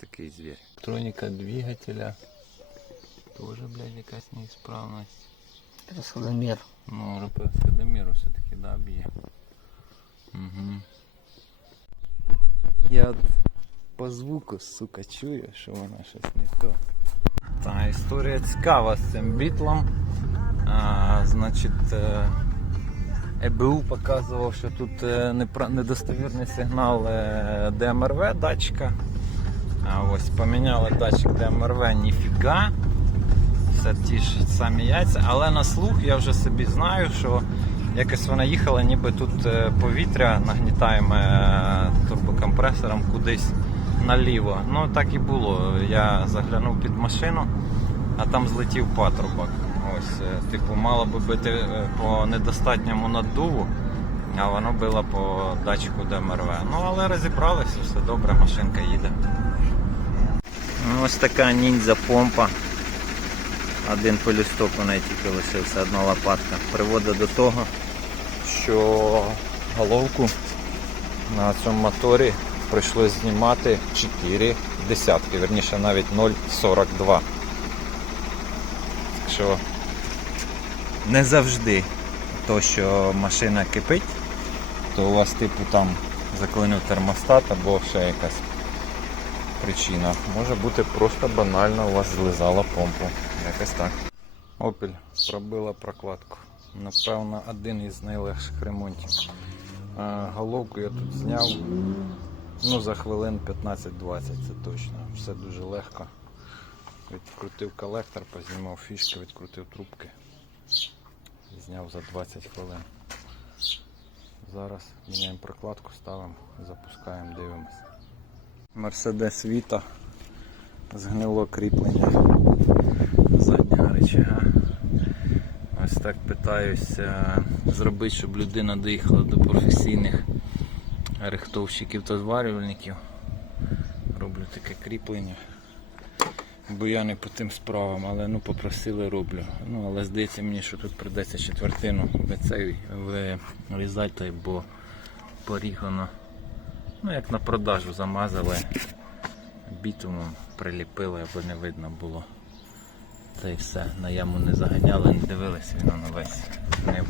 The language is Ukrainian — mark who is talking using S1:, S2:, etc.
S1: Такий звір. Електроніка двигателя. Тоже, блядь, якась неісправність.
S2: Розходомір.
S1: Ну, РП Федоміру все-таки, да, б'є. Угу. Я от по звуку, сука, чую, що вона щось не то. Та історія цікава з цим бітлом. А, значить, е, ЕБУ показував, що тут е, недостовірний сигнал е, ДМРВ датчика. А ось поміняли датчик ДМРВ, ніфіга. Все ті ж самі яйця, але на слух я вже собі знаю, що якось вона їхала, ніби тут е, повітря нагнітаємо е, турбокомпресором кудись наліво. Ну так і було. Я заглянув під машину, а там злетів патрубок. Ось, е, типу, мало би бити по недостатньому наддуву, а воно било по датчику ДМРВ. Ну але розібралися, все добре, машинка їде. Ось така ніндзя помпа. Один полісток у неї тільки лишився, одна лопатка. Приводить до того, що головку на цьому моторі прийшлось знімати 4 десятки, верніше навіть 0,42. Так що не завжди то, що машина кипить, то у вас типу там заклинив термостат або ще якась причина. Може бути просто банально у вас злизала помпу. Якось так. Опіль пробила прокладку. Напевно, один із найлегших ремонтів. Головку я тут зняв ну, за хвилин 15-20, це точно. Все дуже легко. Відкрутив колектор, познімав фішки, відкрутив трубки. Зняв за 20 хвилин. Зараз міняємо прокладку, ставимо, запускаємо, дивимось. Мерседес Віта. Згнило кріплення заднього рычага. Ось так питаюся зробити, щоб людина доїхала до професійних рихтовщиків та зварювальників. Роблю таке кріплення. Бо я не по тим справам, але ну попросили роблю. Ну, але здається мені, що тут придеться четвертину вирізати, бо порігано. Ну, як на продажу замазали, бітумом приліпили, аби не видно було. Та й все. На яму не заганяли, не дивилися, він на весь гнив.